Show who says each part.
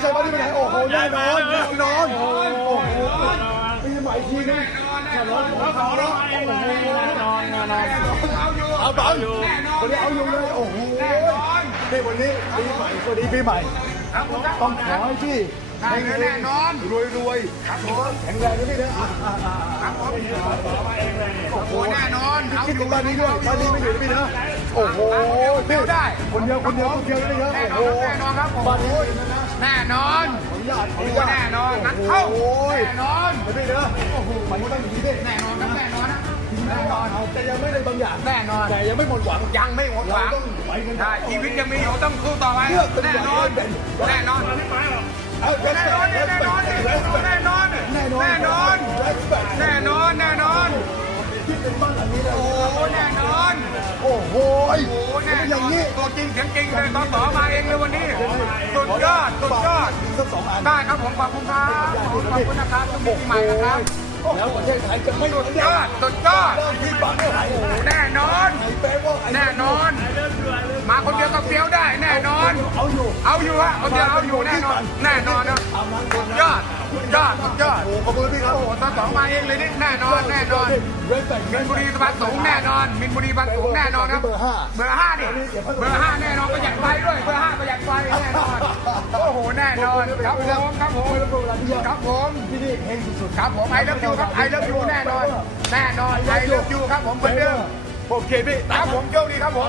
Speaker 1: พี่ชายบ้านนี่ไปไหนโอ้โหแน่นอนแน่นอนโอ้โหปีใหม่ทีนึงแน่นอนขอร้องโอ้โห
Speaker 2: นอนนอนอน
Speaker 1: เอาตอนวันนี้เอาอยู่เลยโอ้โหนี่วันนี้ปีใหม่สวัสดีปีใหม่ต้องขอให้พี่
Speaker 3: แน่นอน
Speaker 1: รวยรวยแข็งแรงนะพี่นะอะอะอะอะ
Speaker 3: โอ้โหแน่นอน
Speaker 1: คิดถึงบ้านนี้ด้วยบ้านนี้ไม่อยู่นะพี่นะ โอ้โหพี่คนเดียวคนเดียวคนเดียวไม่เยอะโอ้โห
Speaker 3: แน่นอนครับผม
Speaker 1: บ้านนี้
Speaker 3: แน่นอน
Speaker 1: ขออนุญาตขออ
Speaker 3: โอ้
Speaker 1: นุญา
Speaker 3: แน่นอนงั้นเข้า
Speaker 1: โอ้ย
Speaker 3: แน่นอน
Speaker 1: ไม่ได้นะโอ้โหมันต้องอย่างนี้ดิ
Speaker 3: แน่นอนครับแน่นอนนะ
Speaker 1: แน่นอนแต่ยังไม่ได้บางอย่าง
Speaker 3: แน่นอน
Speaker 1: แต่ยังไม่หมดหวัง
Speaker 3: ยังไม่หมดห
Speaker 1: เรา
Speaker 3: วัง
Speaker 1: ต้องไปกันต่อ
Speaker 3: ใช่ชีวิตยังมีอยู่ต้องสู้ต่อไป
Speaker 1: เลือกเป็
Speaker 3: นแน่นอนแน่นอน
Speaker 1: แน่นอน
Speaker 3: แน่นอน แน่นอนแน่นอน
Speaker 1: ที่เป็นบ้านหลังนี้เลย
Speaker 3: โอ้แน่นอน
Speaker 1: โอ้โห
Speaker 3: โอ้แน่
Speaker 1: เป็น
Speaker 3: น
Speaker 1: อย่า
Speaker 3: องน
Speaker 1: นี้
Speaker 3: ตัวจริงเสียงจริงเลยตอนต่อมาเองเลยวันนี้สุดยอดสุดยอด
Speaker 1: สักสองอัน
Speaker 3: ได้ครับผมขอบคุณครับผมขอบคุณนะครับทุกปีใหม่นะครับ
Speaker 1: แล้วประเทศไทยจะไม่หมด
Speaker 3: สุดยอดสุดยอด
Speaker 1: ที่บ้านไม่ไหน
Speaker 3: โอ้แน่นอน
Speaker 1: ไหนแปลว่าไอ้
Speaker 3: แน่นอน มาคนเดียวก็เฟี้ยวได้แน่นอน
Speaker 1: เอาอยู่
Speaker 3: เอาอยู่ฮะคนเดียวเอาอยู่แน่นอนแน่นอนนะ สุดยอดสุดยอดสุดยอด
Speaker 1: โอ้ขอบคุณพี่ครับ
Speaker 3: โอ้โหตอนสองมาเองเลยนี่แน่นอนแน่นอน
Speaker 1: เว้นแต่ง
Speaker 3: มินบุรีสะพานสูงแน่นอนมินบุรีสะพานสูงแน่นอนครับ
Speaker 1: เบอร์ห้า
Speaker 3: เบอร์ห้าดิเบอร์ห้าแน่นอนประหยัดไฟด้วยเบอร์ห้าประหยัดไฟแน่นอนโอ้โหแน่นอนครับผมครับผม
Speaker 1: แล้วก็เวลาที่
Speaker 3: ครับผม
Speaker 1: ที่นี่เฮงสุดๆ
Speaker 3: ครับผมไอเลิฟยูครับไอเลิฟยูแน่นอน แน่นอนไอเลิฟยูครับผมเหมือนเดิม
Speaker 1: โอเคพี่
Speaker 3: ครับผมโชคดีครับผม